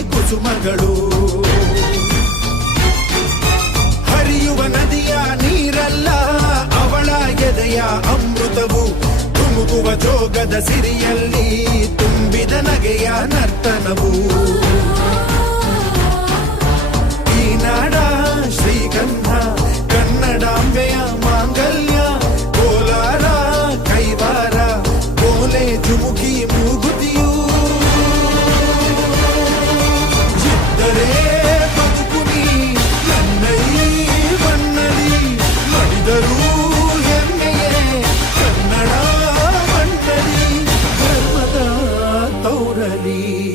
ಕುಸುಮಗಳು. ಹರಿಯುವ ನದಿಯ ನೀರಲ್ಲ, ಅವಳ ಎದೆಯ ಅಮೃತವು ತುಮುಕುವ ಜೋಗದ ಸಿರಿಯಲ್ಲಿ ತುಂಬಿದ ನಗೆಯ ನರ್ತನವು. ಈ ನಾಡ ಶ್ರೀಗಂಧ, ಕನ್ನಡಾಂಬೆಯ ಮಾಂಗಲ್ಯ, ಕೋಲಾರ, ಕೈವಾರ, ಕೋಲೆ, ಜುಮುಕಿ, ಮೂಗುತಿಯು believe.